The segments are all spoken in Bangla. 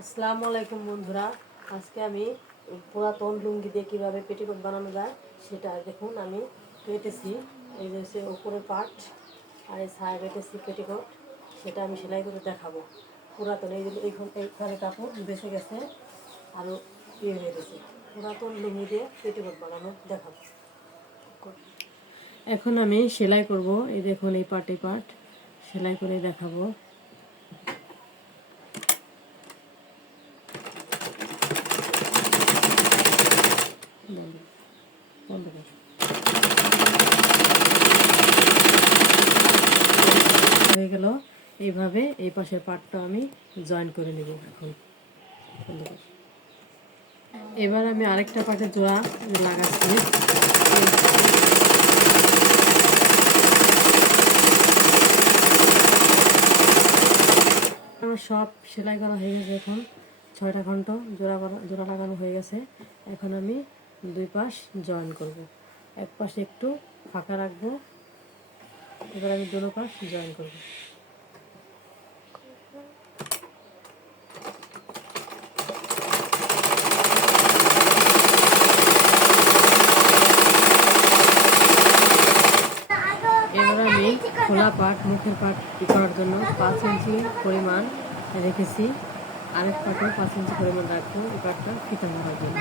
আসসালামু আলাইকুম বন্ধুরা, আজকে আমি পুরাতন লুঙ্গি দিয়ে কীভাবে পেটিকোট বানানো যায় সেটা দেখুন। আমি কেটেছি, এই যে হচ্ছে উপরের পার্ট আর এই ছায়া কেটেছি পেটিকোট, সেটা আমি সেলাই করে দেখাবো। পুরাতন এইখানে কাপড় বেঁচে গেছে, আরও ইয়ে হয়ে গেছে। পুরাতন লুঙ্গি দিয়ে পেটিকোট বানানো দেখাবো। এখন আমি সেলাই করব। এই দেখুন, এই পার্ট সেলাই করে দেখাবো। হয়ে গেল। এইভাবে এই পাশের পার্টটা আমি জয়েন করে নেব। এখন এবার আমি আরেকটা পার্টের জোড়া লাগাচ্ছি। আমার সব সেলাই করা হয়ে গেছে। এখন 6টা ঘন্ট জোড়া লাগানো হয়ে গেছে। এখন আমি দুই পাশ জয়েন করব। এক পাশে একটু ফাঁকা রাখবো। এবার আমি দুটো পাশ জয়েন করব। এবার আমি খোলা পাট, মুখের পাট করার জন্য 5 ইঞ্চি পরিমাণ রেখেছি। আরেক পাটে 5 ইঞ্চি পরিমাণ রাখবো। এই পাটটা ফিতা মারার জন্য।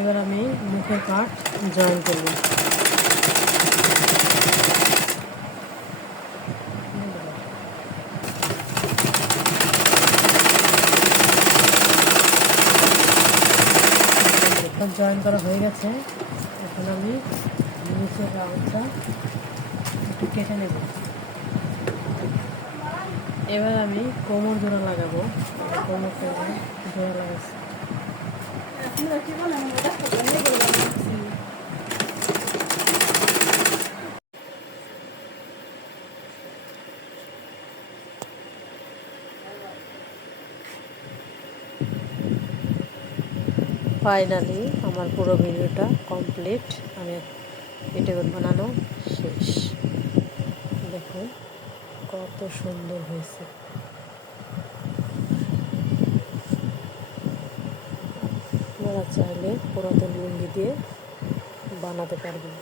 এবার আমি মুখের পার্ট জয়েন করব। জয়েন করা হয়ে গেছে। এখন আমি নিচের রাউন্ডটা একটু কেটে নেব। এবার আমি কোমর জোড়া লাগাবো। কোমরটা জোড়া লাগাচ্ছি। ফাইনালি আমার পুরো ভিডিওটা কমপ্লিট। আমি পেটিকোট বানানো শেষ। দেখুন কত সুন্দর হয়েছে। আপনারা চাইলে পুরাতন লুঙ্গি দিয়ে বানাতে পারবেন।